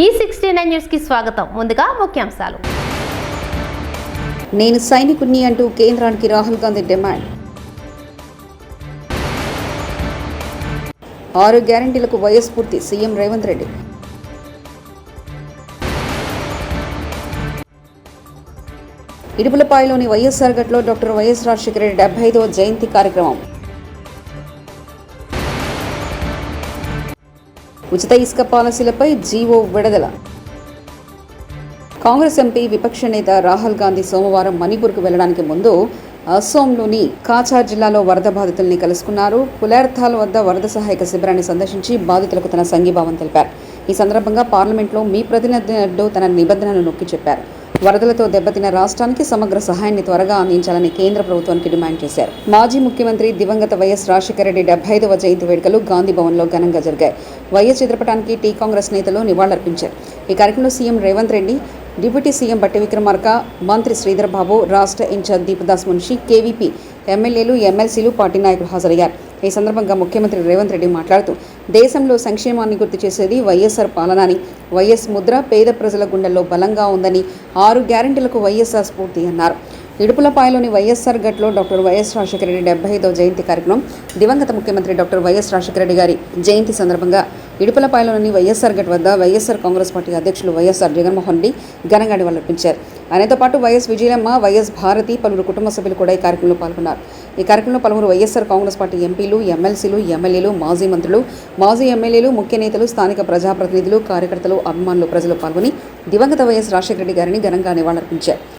ఈ sixty nine న్యూస్కి స్వాగతం. ముందుగా ముఖ్యాంశాలు. నేను సైనికుణ్ణి అంటూ కేంద్రానికి రాహుల్ గాంధీ డిమాండ్. ఆరు గ్యారంటీలకు వైఎస్ పూర్తి సీఎం రేవంత్ రెడ్డి. ఇడుపులపాయలోని వైఎస్ఆర్ గట్లో డాక్టర్ వైఎస్ రాజశేఖర రెడ్డి డెబ్బై ఐదవ జయంతి కార్యక్రమం. ఉచిత ఇసుక పాలసీలపై జీవో విడుదల. కాంగ్రెస్ ఎంపీ విపక్ష నేత రాహుల్ గాంధీ సోమవారం మణిపూర్కు వెళ్ళడానికి ముందు అస్సోంలోని కాచార్ జిల్లాలో వరద బాధితుల్ని కలుసుకున్నారు. పులేర్థాల్ వద్ద వరద సహాయక శిబిరాన్ని సందర్శించి బాధితులకు తన సంఘీభావం తెలిపారు. ఈ సందర్భంగా పార్లమెంట్లో మీ ప్రతినిధి తన నిబంధనలు నొక్కి చెప్పారు. వరదలతో దెబ్బతిన్న రాష్ట్రానికి సమగ్ర సహాయాన్ని త్వరగా అందించాలని కేంద్ర ప్రభుత్వానికి డిమాండ్ చేశారు. మాజీ ముఖ్యమంత్రి దివంగత వైఎస్ రాజశేఖర రెడ్డి డెబ్బై ఐదవ జయంతి వేడుకలు గాంధీ భవన్లో ఘనంగా జరిగాయి. వైఎస్ చిత్రపటానికి టీ కాంగ్రెస్ నేతలు నివాళులర్పించారు. ఈ కార్యక్రమంలో CM Revanth Reddy deputy CM Bhatti Vikramarka మంత్రి శ్రీధర్ బాబు రాష్ట్ర ఇన్ఛార్జ్ దీపదాస్ మున్షి కేవీపీ ఎమ్మెల్యేలు ఎమ్మెల్సీలు పార్టీ నాయకులు హాజరయ్యారు. ఈ సందర్భంగా ముఖ్యమంత్రి రేవంత్ రెడ్డి మాట్లాడుతూ దేశంలో సంక్షేమాన్ని గుర్తు చేసేది వైఎస్ఆర్ పాలన అని వైఎస్ ముద్ర పేద ప్రజల గుండెల్లో బలంగా ఉందని ఆరు గ్యారెంటీలకు వైఎస్ఆర్ స్ఫూర్తి అన్నారు. ఇడుపులపాయలోని వైఎస్ఆర్ గట్లో డాక్టర్ వైఎస్ రాజశేఖర రెడ్డి డెబ్బై ఐదవ జయంతి కార్యక్రమం దివంగత ముఖ్యమంత్రి డాక్టర్ వైఎస్ రాజశేఖర రెడ్డి గారి జయంతి సందర్భంగా ఇడుపులపాయలోని వైఎస్ఆర్ గట్ వద్ద వైఎస్ఆర్ కాంగ్రెస్ పార్టీ అధ్యక్షులు వైఎస్ఆర్ జగన్మోహన్ రెడ్డి ఘనంగా నివాళులర్పించారు ఆయనతో పాటు వైఎస్ విజయమ్మ వైఎస్ భారతి పలువురు కుటుంబ సభ్యులు కూడా ఈ కార్యక్రమంలో పాల్గొన్నారు. ఈ కార్యక్రమంలో పలువురు వైఎస్ఆర్ కాంగ్రెస్ పార్టీ ఎంపీలు ఎమ్మెల్సీలు ఎమ్మెల్యేలు మాజీ మంత్రులు మాజీ ఎమ్మెల్యేలు ముఖ్య నేతలు స్థానిక ప్రజాప్రతినిధులు కార్యకర్తలు అభిమానులు ప్రజలు పాల్గొని దివంగత వైఎస్ రాజశేఖర రెడ్డి గారిని ఘనంగా నివాళులర్పించారు.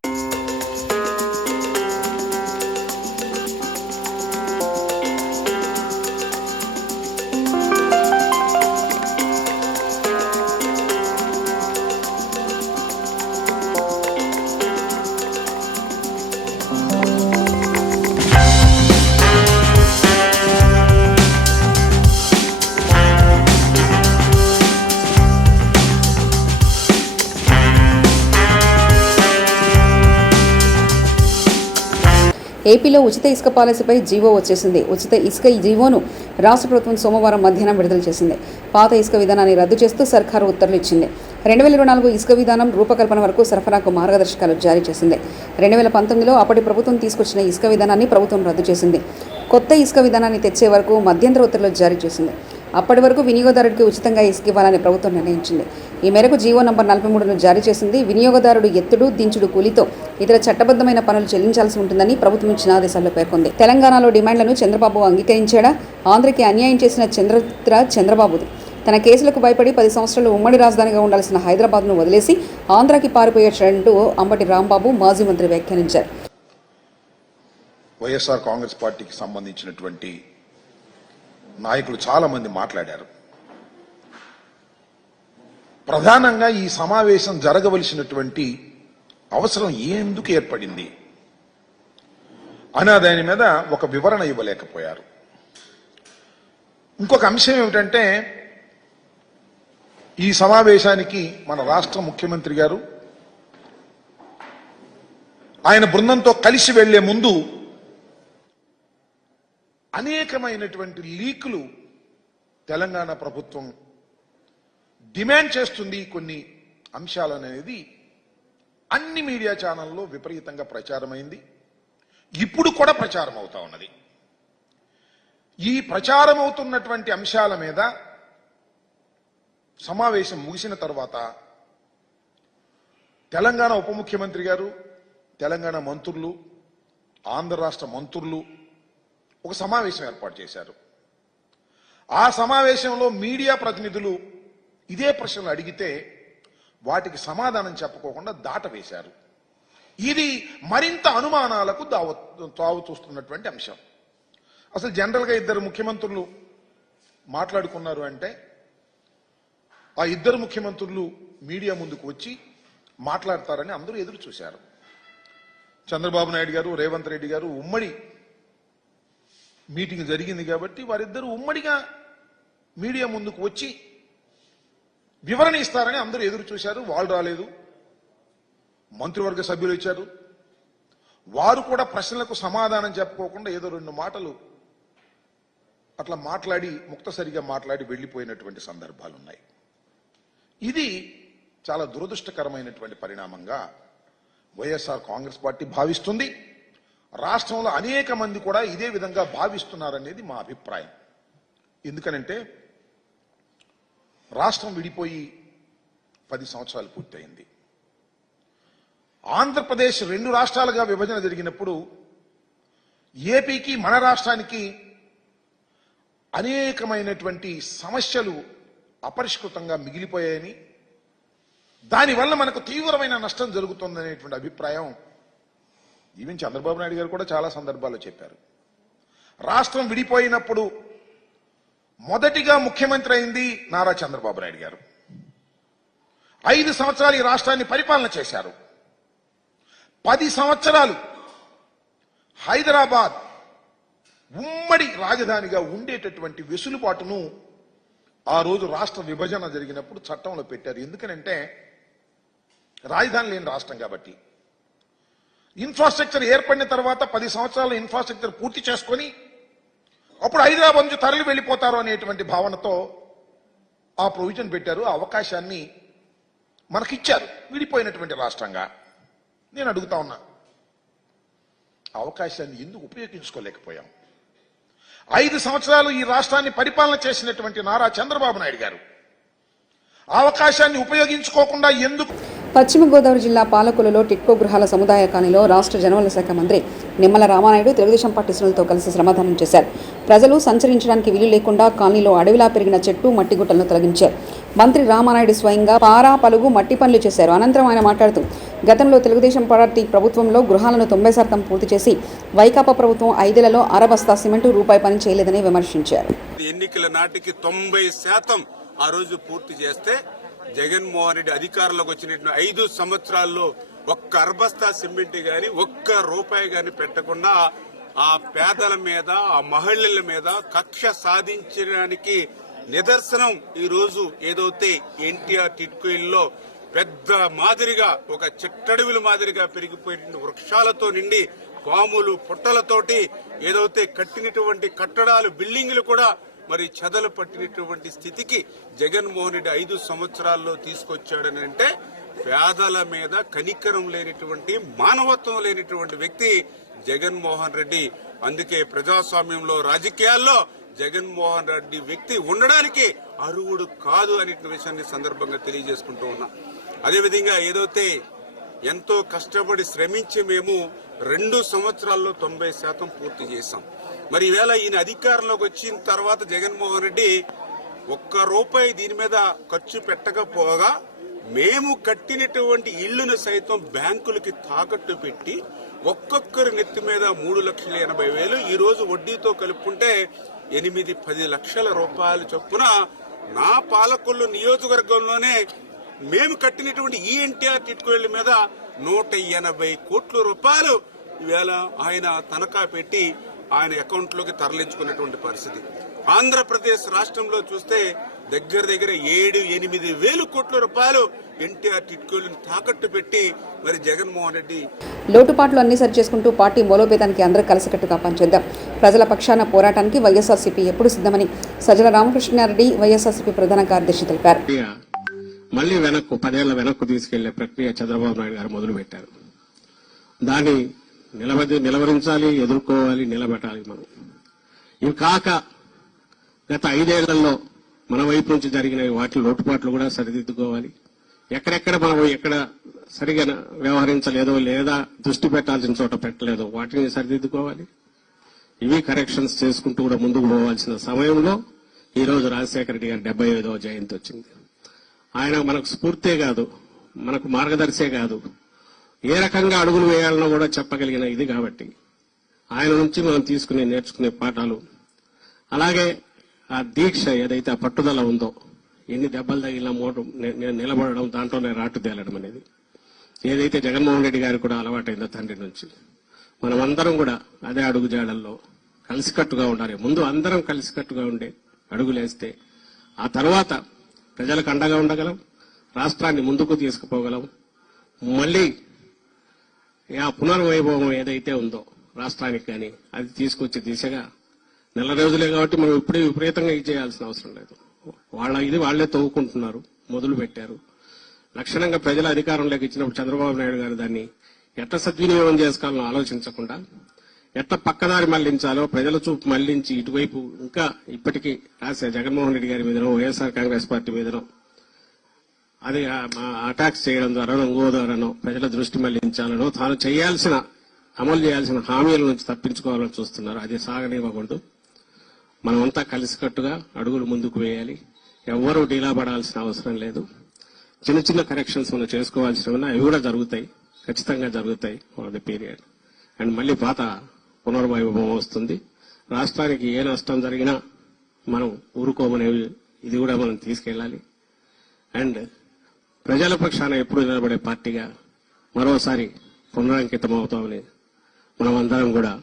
ఏపీలో ఉచిత ఇసుక పాలసీపై జీవో వచ్చేసింది. ఉచిత ఇసుక ఈ జీవోను రాష్ట్ర ప్రభుత్వం సోమవారం మధ్యాహ్నం విడుదల చేసింది. పాత ఇసుక విధానాన్ని రద్దు చేస్తూ సర్కారు ఉత్తర్వులు ఇచ్చింది. రెండు వేల ఇరవై నాలుగు ఇసుక విధానం రూపకల్పన వరకు సరఫరాకు మార్గదర్శకాలు జారీ చేసింది. రెండు వేల పంతొమ్మిదిలో అప్పటి ప్రభుత్వం తీసుకొచ్చిన ఇసుక విధానాన్ని ప్రభుత్వం రద్దు చేసింది. కొత్త ఇసుక విధానాన్ని తెచ్చే వరకు మధ్యంతర ఉత్తర్వులు జారీ చేసింది. అప్పటి వరకు వినియోగదారుడికి ఉచితంగా ఇసుక ఇవ్వాలని ప్రభుత్వం నిర్ణయించింది. ఈ మేరకు జీవో నంబర్ నలభై మూడును జారీ చేసింది. వినియోగదారుడు ఎత్తుడు దించుడు కూలీతో ఇతర చట్టబద్ధమైన పనులు చెల్లించాల్సి ఉంటుందని ప్రభుత్వం ఇచ్చిన ఆదేశాల్లో పేర్కొంది. తెలంగాణలో డిమాండ్లను చంద్రబాబు అంగీకరించాడా? ఆంధ్రకి అన్యాయం చేసిన చంద్రత్ర చంద్రబాబుది. తన కేసులకు భయపడి పది సంవత్సరాలు ఉమ్మడి రాజధానిగా ఉండాల్సిన హైదరాబాద్ను వదిలేసి ఆంధ్రాకి పారిపోయేటంటూ అంబటి రాంబాబు మాజీ మంత్రి వ్యాఖ్యానించారు. వైఎస్ఆర్ కాంగ్రెస్ పార్టీకి సంబంధించినటువంటి నాయకులు చాలా మంది మాట్లాడారు. ప్రధానంగా ఈ సమావేశం జరగవలసినటువంటి అవసరం ఎందుకు ఏర్పడింది? అనే దాని మీద ఒక వివరణ ఇవ్వలేకపోయారు. ఇంకొక అంశం ఏమిటంటే ఈ సమావేశానికి మన రాష్ట్ర ముఖ్యమంత్రి గారు ఆయన బృందంతో కలిసి వెళ్ళే ముందు అనేకమైనటువంటి లీకులు తెలంగాణ ప్రభుత్వం డిమాండ్ చేస్తుంది కొన్ని అంశాలు అనేది అన్ని మీడియా ఛానల్లో విపరీతంగా ప్రచారమైంది. ఇప్పుడు కూడా ప్రచారం అవుతా ఉన్నది. ఈ ప్రచారం అవుతున్నటువంటి అంశాల మీద సమావేశం ముగిసిన తర్వాత తెలంగాణ ఉప ముఖ్యమంత్రి గారు తెలంగాణ మంత్రులు ఆంధ్ర రాష్ట్ర మంత్రులు ఒక సమావేశం ఏర్పాటు చేశారు. ఆ సమావేశంలో మీడియా ప్రతినిధులు ఇదే ప్రశ్నలు అడిగితే వాటికి సమాధానం చెప్పుకోకుండా దాటవేశారు. ఇది మరింత అనుమానాలకు దావ తావు చూస్తున్నటువంటి అంశం. అసలు జనరల్గా ఇద్దరు ముఖ్యమంత్రులు మాట్లాడుకున్నారు అంటే ఆ ఇద్దరు ముఖ్యమంత్రులు మీడియా ముందుకు వచ్చి మాట్లాడతారని అందరూ ఎదురు చూశారు. చంద్రబాబు నాయుడు గారు రేవంత్ రెడ్డి గారు ఉమ్మడి మీటింగ్ జరిగింది కాబట్టి వారిద్దరూ ఉమ్మడిగా మీడియా ముందుకు వచ్చి వివరణ ఇస్తారని అందరూ ఎదురు చూశారు. వాళ్ళు రాలేదు. మంత్రివర్గ సభ్యులు ఇచ్చారు. వారు కూడా ప్రశ్నలకు సమాధానం చెప్పుకోకుండా ఏదో రెండు మాటలు అట్లా మాట్లాడి ముక్తసరిగా మాట్లాడి వెళ్ళిపోయినటువంటి సందర్భాలు ఉన్నాయి ఇది చాలా దురదృష్టకరమైనటువంటి పరిణామంగా వైఎస్ఆర్ కాంగ్రెస్ పార్టీ భావిస్తుంది. రాష్ట్రంలో అనేక మంది కూడా ఇదే విధంగా భావిస్తున్నారనేది మా అభిప్రాయం. ఎందుకనంటే రాష్ట్రం విడిపోయి పది సంవత్సరాలు పూర్తయింది. ఆంధ్రప్రదేశ్ రెండు రాష్ట్రాలుగా విభజన జరిగినప్పుడు ఏపీకి మన రాష్ట్రానికి అనేకమైనటువంటి సమస్యలు అపరిష్కృతంగా మిగిలిపోయాయని దానివల్ల మనకు తీవ్రమైన నష్టం జరుగుతుందనేటువంటి అభిప్రాయం ఈవెన్ చంద్రబాబు నాయుడు గారు కూడా చాలా సందర్భాల్లో చెప్పారు. రాష్ట్రం విడిపోయినప్పుడు మొదటిగా ముఖ్యమంత్రి అయింది నారా చంద్రబాబు నాయుడు గారు. ఐదు సంవత్సరాలు ఈ రాష్ట్రాన్ని పరిపాలన చేశారు. పది సంవత్సరాలు హైదరాబాద్ ఉమ్మడి రాజధానిగా ఉండేటటువంటి వెసులుబాటును ఆ రోజు రాష్ట్ర విభజన జరిగినప్పుడు చట్టంలో పెట్టారు. ఎందుకనంటే రాజధాని లేని రాష్ట్రం కాబట్టి. ఇన్ఫ్రాస్ట్రక్చర్ ఏర్పడిన తర్వాత పది సంవత్సరాల ఇన్ఫ్రాస్ట్రక్చర్ పూర్తి చేసుకొని అప్పుడు హైదరాబాద్ నుంచి తరలి వెళ్ళిపోతారు అనేటువంటి భావనతో ఆ ప్రొవిజన్ పెట్టారు ఆ అవకాశాన్ని మనకిచ్చారు విడిపోయినటువంటి రాష్ట్రంగా. నేను అడుగుతా ఉన్నా ఆ అవకాశాన్ని ఎందుకు ఉపయోగించుకోలేకపోయాం? ఐదు సంవత్సరాలు ఈ రాష్ట్రాన్ని పరిపాలన చేసినటువంటి నారా చంద్రబాబు నాయుడు గారు అవకాశాన్ని ఉపయోగించుకోకుండా ఎందుకు పశ్చిమ గోదావరి జిల్లా పాలకులలో టిట్కో గృహాల సముదాయ కానిలో రాష్ట్ర జనవల శాఖ మంత్రి నిమ్మల రామానాయుడు తెలుగుదేశం పార్టీ శ్రేణులతో కలిసి శ్రమదానం చేశారు. ప్రజలు సంచరించడానికి వీలు లేకుండా కాలనీలో అడవిలా పెరిగిన చెట్టు మట్టి గుట్టలను తొలగించారు. మంత్రి రామానాయుడు స్వయంగా పారా పలుగు మట్టి పనులు చేశారు. అనంతరం ఆయన మాట్లాడుతూ గతంలో తెలుగుదేశం పార్టీ ప్రభుత్వంలో గృహాలను తొంభై శాతం పూర్తి చేసి వైకాపా ప్రభుత్వం ఐదేళ్ళలో అరబస్తా సిమెంట్ రూపాయి పని చేయలేదని విమర్శించారు. ఎన్నికల నాటికి తొంభై శాతం ఆ రోజు పూర్తి చేస్తే జగన్మోహన్ రెడ్డి అధికారంలోకి వచ్చినటువంటి ఐదు సంవత్సరాల్లో ఒక్క అర్బస్తా సిమెంట్ గాని ఒక్క రూపాయి గాని పెట్టకుండా ఆ పేదల మీద ఆ మహిళల మీద కక్ష సాధించడానికి నిదర్శనం ఈ రోజు ఏదైతే ఎన్టీఆర్ టిట్కోయిల్లో పెద్ద మాదిరిగా ఒక చిట్టడవిల మాదిరిగా పెరిగిపోయిన వృక్షాలతో నిండి పాములు పుట్టలతోటి ఏదైతే కట్టినటువంటి కట్టడాలు బిల్డింగులు కూడా మరి చెదలు పట్టినటువంటి స్థితికి జగన్మోహన్ రెడ్డి ఐదు సంవత్సరాల్లో తీసుకొచ్చాడని అంటే పేదల మీద కనికరం లేనిటువంటి మానవత్వం లేనిటువంటి వ్యక్తి జగన్మోహన్ రెడ్డి. అందుకే ప్రజాస్వామ్యంలో రాజకీయాల్లో జగన్మోహన్ రెడ్డి వ్యక్తి ఉండడానికి అర్హుడు కాదు అనే విషయాన్ని సందర్భంగా తెలియజేసుకుంటూ ఉన్నా. అదేవిధంగా ఏదైతే ఎంతో కష్టపడి శ్రమించి మేము రెండు సంవత్సరాల్లో తొంభై శాతం పూర్తి చేశాం. మరి ఈవేళ ఈయన అధికారంలోకి వచ్చిన తర్వాత జగన్మోహన్ రెడ్డి ఒక్క రూపాయి దీని మీద ఖర్చు పెట్టకపోగా మేము కట్టినటువంటి ఇళ్ళను సైతం బ్యాంకులకి తాకట్టు పెట్టి ఒక్కొక్కరి నెత్తి మీద మూడు లక్షల ఎనభై వేలు ఈ రోజు వడ్డీతో కలుపుకుంటే ఎనిమిది పది లక్షల రూపాయల చొప్పున నా పాలకొల్లు నియోజకవర్గంలోనే మేము కట్టినటువంటి ఈ ఎన్టీఆర్ టిట్కోళ్ళ మీద నూట ఎనభై కోట్ల రూపాయలు ఈవేళ ఆయన తనఖా పెట్టి ఆయన అకౌంట్లోకి తరలించుకున్నటువంటి పరిస్థితి. ఆంధ్రప్రదేశ్ రాష్ట్రంలో చూస్తే దగ్గర దగ్గర ఏడు ఎనిమిది వేలు కోట్ల రూపాయలు ఎన్టీఆర్ టిట్కోళ్ళను తాకట్టు పెట్టి మరి జగన్మోహన్ రెడ్డి లోటుపాట్లు అన్ని సరిచేసుకుంటూ పార్టీ మూలోపేతానికి అందరూ కలిసికట్టుగా పనిచేద్దాం. ప్రజల పక్షాన పోరాటానికి వైఎస్ఆర్సీపీ ఎప్పుడు సిద్ధమని సజ్జల రామకృష్ణారెడ్డి వైఎస్ఆర్సీపీ ప్రధాన కార్యదర్శి తెలిపారు. మళ్ళీ వెనక్కు పదేళ్ళ వెనక్కు తీసుకెళ్ళే ప్రక్రియ చంద్రబాబు నాయుడు గారు మొదలు పెట్టారు దాన్ని నిలబడి నిలవరించాలి ఎదుర్కోవాలి నిలబెట్టాలి మనం. ఇవి కాక గత ఐదేళ్ళలో మన వైపు నుంచి జరిగిన వాటి లోటుపాట్లు కూడా సరిదిద్దుకోవాలి. ఎక్కడెక్కడ మనం ఎక్కడ సరిగా వ్యవహరించలేదో లేదా దృష్టి పెట్టాల్సిన చోట పెట్టలేదో వాటిని సరిదిద్దుకోవాలి. ఇవి కరెక్షన్స్ చేసుకుంటూ కూడా ముందుకు పోవాల్సిన సమయంలో ఈరోజు రాజశేఖర రెడ్డి గారి డెబ్బై ఐదవ జయంతి వచ్చింది. ఆయన మనకు స్ఫూర్తే కాదు మనకు మార్గదర్శే కాదు. ఏ రకంగా అడుగులు వేయాలనో కూడా చెప్పగలిగిన ఇది కాబట్టి ఆయన నుంచి మనం తీసుకునే నేర్చుకునే పాఠాలు. అలాగే ఆ దీక్ష ఏదైతే ఆ పట్టుదల ఉందో ఎన్ని దెబ్బలు తగిలిన మోటు నిలబడడం దాంట్లోనే రాటు తేలడం అనేది. ఏదైతే జగన్మోహన్ రెడ్డి గారు కూడా అలవాటైందో తండ్రి నుంచి. మనమందరం కూడా అదే అడుగు జాడల్లో కలిసికట్టుగా ఉండాలి. ముందు అందరం కలిసికట్టుగా ఉండే అడుగులేస్తే ఆ తర్వాత ప్రజలకు అండగా ఉండగలం రాష్ట్రాన్ని ముందుకు తీసుకుపోగలం. మళ్ళీ ఆ పునర్వైభవం ఏదైతే ఉందో రాష్ట్రానికి కానీ అది తీసుకొచ్చే దిశగా నెల రోజులే కాబట్టి మనం ఇప్పుడే విపరీతంగా ఇది చేయాల్సిన అవసరం లేదు. వాళ్ళ ఇది వాళ్ళే తవ్వుకుంటున్నారు మొదలు పెట్టారు. లక్షణంగా ప్రజల అధికారంలోకి ఇచ్చినప్పుడు చంద్రబాబు నాయుడు గారు దాన్ని ఎట్ట సద్వినియోగం చేసుకోవాలో ఆలోచించకుండా ఎట్ట పక్కదారి మళ్ళించాలో ప్రజల చూపు మళ్ళించి ఇటువైపు ఇంకా ఇప్పటికీ రాసే జగన్మోహన్ రెడ్డి గారి మీదనో వైఎస్ఆర్ కాంగ్రెస్ పార్టీ మీదనో అది అటాక్స్ చేయడం ద్వారా ఇంకో ప్రజల దృష్టి మళ్ళించాలనో తాను చేయాల్సిన అమలు చేయాల్సిన హామీల నుంచి తప్పించుకోవాలని చూస్తున్నారు. అది సాగనివ్వకూడదు. మనమంతా కలిసికట్టుగా అడుగులు ముందుకు వేయాలి. ఎవ్వరూ డీలా పడాల్సిన అవసరం లేదు. చిన్న చిన్న కరెక్షన్స్ మనం చేసుకోవాల్సినవి అవి కూడా జరుగుతాయి. ఖచ్చితంగా జరుగుతాయి ఫర్ ది పీరియడ్ అండ్ మళ్ళీ పాత పునర్వైభవం వస్తుంది. రాష్ట్రానికి ఏ నష్టం జరిగినా మనం ఊరుకోమనేవి ఇది కూడా మనం తీసుకెళ్ళాలి. అండ్ ప్రజల పక్షాన ఎప్పుడు నిలబడే పార్టీగా మరోసారి పునరంకితం అవుతామని కూడా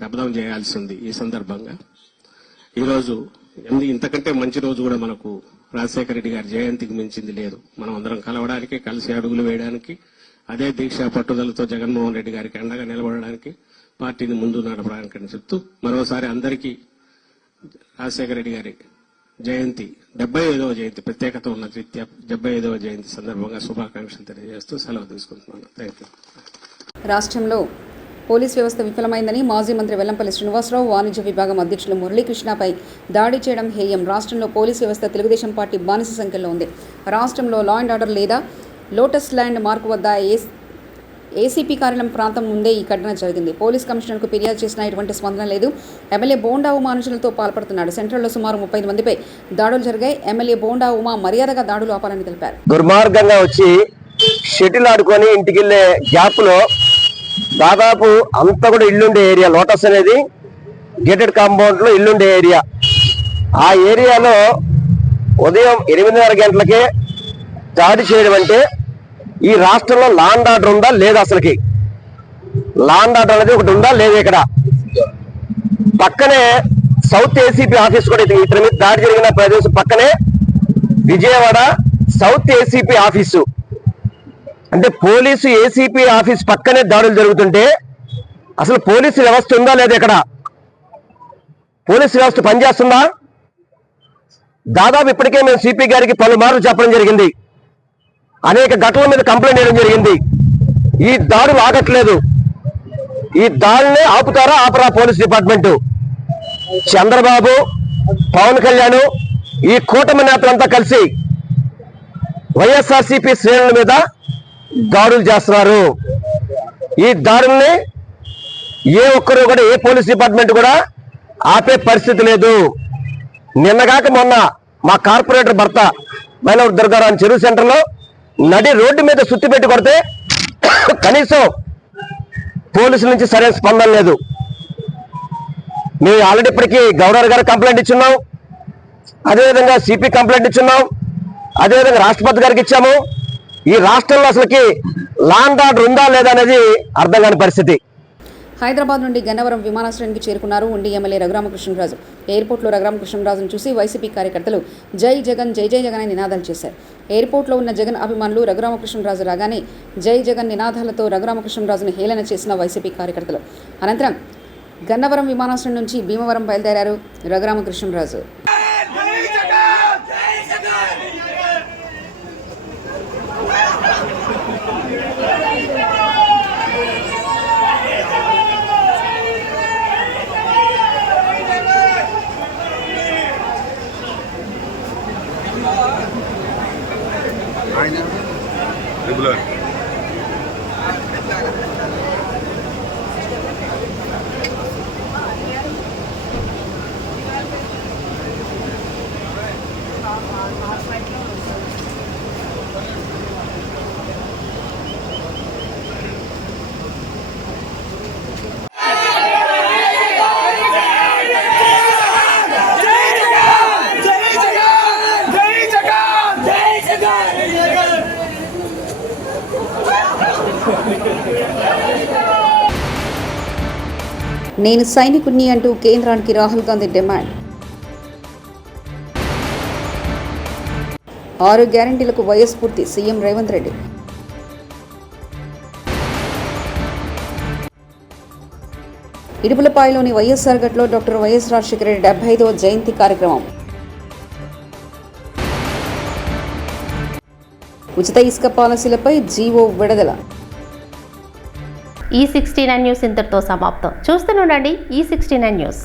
శబ్దం చేయాల్సి ఉంది ఈ సందర్భంగా. ఈరోజు ఇంతకంటే మంచి రోజు కూడా మనకు రాజశేఖర రెడ్డి గారి జయంతికి మించింది లేదు. మనం అందరం కలవడానికి కలిసి అడుగులు వేయడానికి అదే దీక్ష పట్టుదలతో జగన్మోహన్ రెడ్డి గారికి అండగా నిలబడడానికి పార్టీని ముందు నడపడానికి అని చెప్తూ మరోసారి అందరికీ రాజశేఖర రెడ్డి గారి జయంతి డెబ్బై ఐదవ జయంతి ప్రత్యేకత ఉన్న రీత్యా డెబ్బై ఐదవ జయంతి సందర్భంగా శుభాకాంక్షలు తెలియజేస్తూ సెలవు తీసుకుంటున్నాను. థ్యాంక్ యూ రాష్ట్రంలో పోలీస్ వ్యవస్థ విఫలమైందని మాజీ మంత్రి వెల్లంపల్లి శ్రీనివాసరావు వాణిజ్య విభాగం అధ్యక్షులు మురళీకృష్ణపై దాడి చేయడం హేయం. రాష్ట్రంలో పోలీస్ వ్యవస్థ తెలుగుదేశం పార్టీ బానిస సంఖ్యలో ఉంది. రాష్ట్రంలో లా అండ్ ఆర్డర్ లేదా లోటస్ ల్యాండ్ మార్క్ వద్ద ఏ ఏసీపీ కార్యాలయం ప్రాంతం ముందే ఈ ఘటన జరిగింది. పోలీస్ కమిషనర్కు ఫిర్యాదు చేసినా ఎటువంటి స్పందన లేదు. ఎమ్మెల్యే బోండా ఉమా అనుచరులతో పాల్పడుతున్నాడు. సెంట్రల్లో సుమారు ముప్పై మందిపై దాడులు జరిగాయి. ఎమ్మెల్యే బోండా ఉమా మర్యాదగా దాడులు ఆపాలని తెలిపారు. దుర్మార్గంగా వచ్చి షటిల్ ఆడుకొని ఇంటికి వెళ్ళే గ్యాప్లో దాదాపు అంతా కూడా ఇల్లుండే ఏరియా. లోటస్ అనేది గేటెడ్ కాంపౌండ్లో ఇల్లుండే ఏరియా. ఆ ఏరియాలో ఉదయం ఎనిమిదిన్నర గంటలకే దాడి చేయడం అంటే ఈ రాష్ట్రంలో లాండ్ ఆర్డర్ ఉందా? లేదా అసలుకి? లాండ్ ఆర్డర్ అనేది ఒకటి ఉందా? లేదా ఇక్కడ? పక్కనే సౌత్ ఏసీపీ ఆఫీస్ కూడా ఇది. ఇతని మీద దాడి జరిగిన ప్రదేశం పక్కనే విజయవాడ సౌత్ ఏసీపీ ఆఫీసు. అంటే పోలీసు ఏసీపీ ఆఫీస్ పక్కనే దాడులు జరుగుతుంటే అసలు పోలీసు వ్యవస్థ ఉందా లేదా ఇక్కడ? పోలీసు వ్యవస్థ పనిచేస్తుందా? దాదాపు ఇప్పటికే మేము సిపి గారికి పలుమార్లు చెప్పడం జరిగింది. అనేక ఘటనల మీద కంప్లైంట్ చేయడం జరిగింది. ఈ దాడులు ఆగట్లేదు. ఈ దాడుల్ని ఆపుతారా ఆపరా పోలీస్ డిపార్ట్మెంట్? చంద్రబాబు పవన్ కళ్యాణ్ ఈ కూటమి నేతలంతా కలిసి వైఎస్ఆర్సీపీ శ్రేణుల మీద దాడులు చేస్తున్నారు. ఈ దాడుల్ని ఏ ఒక్కరు కూడా ఏ పోలీస్ డిపార్ట్మెంట్ కూడా ఆపే పరిస్థితి లేదు. నిన్నగాక మొన్న మా కార్పొరేటర్ భర్త మైలవర్ దుర్గారావు చెరువు సెంటర్లో నడి రోడ్డు మీద సుత్తి పెట్టి కొడితే కనీసం పోలీసుల నుంచి సరైన స్పందన లేదు. మేము ఆల్రెడీ ఇప్పటికీ గవర్నర్ గారు కంప్లైంట్ ఇచ్చున్నాం. అదేవిధంగా సిపి కంప్లైంట్ ఇచ్చున్నాం. అదేవిధంగా రాష్ట్రపతి గారికి ఇచ్చాము. ఈ రాష్ట్రంలో అసలుకి లాండ్ ఆర్డర్ ఉందా లేదా అనేది అర్థం కాని పరిస్థితి. హైదరాబాద్ నుండి గన్నవరం విమానాశ్రయానికి చేరుకున్నారు ఉండి ఎమ్మెల్యే రఘురామకృష్ణరాజు. ఎయిర్పోర్ట్లో రఘురామకృష్ణరాజును చూసి వైసీపీ కార్యకర్తలు జై జగన్ జై జై జగన్ అని నినాదాలు చేశారు. ఎయిర్పోర్ట్లో ఉన్న జగన్ అభిమానులు రఘురామకృష్ణరాజు రాగానే జై జగన్ నినాదాలతో రఘురామకృష్ణరాజును హేళన చేసిన వైసీపీ కార్యకర్తలు. అనంతరం గన్నవరం విమానాశ్రయం నుంచి భీమవరం బయలుదేరారు రఘురామకృష్ణరాజు. నేను సైనికుణ్ణి అంటూ కేంద్రానికి రాహుల్ గాంధీ డిమాండ్. ఆరు గ్యారంటీలకు పూర్తి సీఎం రేవంత్ రెడ్డి. ఇడుపులపాయలోని వైఎస్ఆర్ గట్లో డాక్టర్ వైఎస్ రాజశేఖర రెడ్డి డెబ్బై ఐదవ జయంతి కార్యక్రమం. ఉచిత ఇసుక పాలసీలపై జీవో విడుదల. ఈ సిక్స్టీ నైన్ న్యూస్ ఇంతటితో సమాప్తం. చూస్తూనే ఉండండి ఈ సిక్స్టీ నైన్ న్యూస్.